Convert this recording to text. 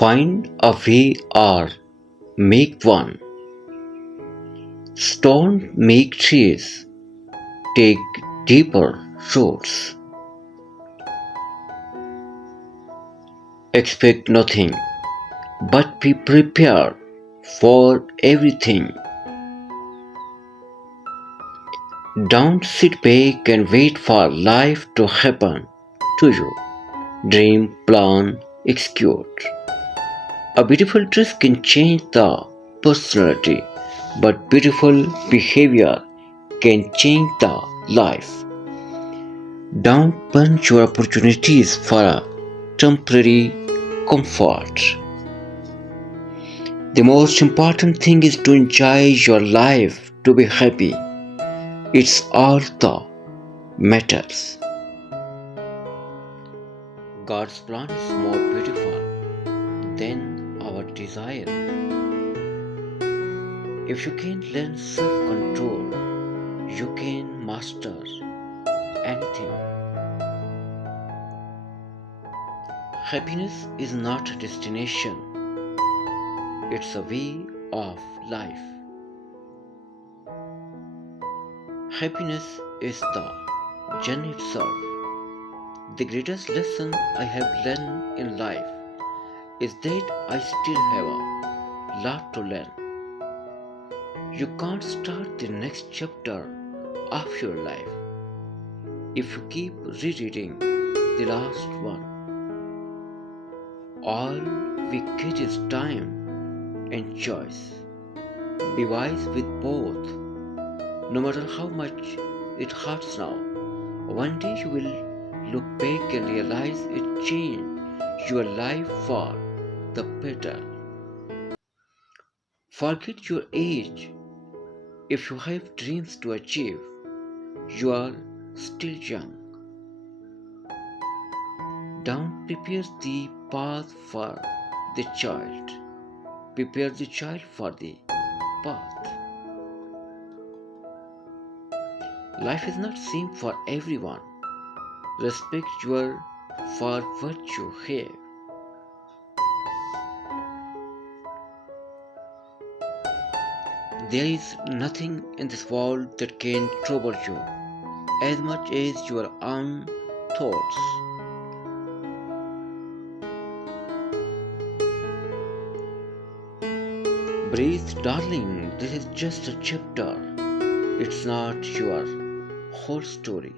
Find a way or make one. Stone make trees. Take deeper roads. Expect nothing, but be prepared for everything. Don't sit back and wait for life to happen to you. Dream, plan, execute. A beautiful dress can change the personality, but beautiful behavior can change the life. Don't burn your opportunities for a temporary comfort. The most important thing is to enjoy your life, to be happy. It's all that matters. God's plan is more beautiful than our desire. If you can learn self control, you can master anything. Happiness is not a destination, it's a way of life. Happiness is the journey itself. The greatest lesson I have learned in life is that I still have a lot to learn. You can't start the next chapter of your life if you keep rereading the last one. All we get is time and choice. Be wise with both. No matter how much it hurts now, one day you will look back and realize it changed your life for the better. Forget your age. If you have dreams to achieve, you are still young. Don't prepare the path for the child. Prepare the child for the path. Life is not same for everyone. Respect your for what you have. There is nothing in this world that can trouble you as much as your own thoughts. Breathe, darling, this is just a chapter. It's not your whole story.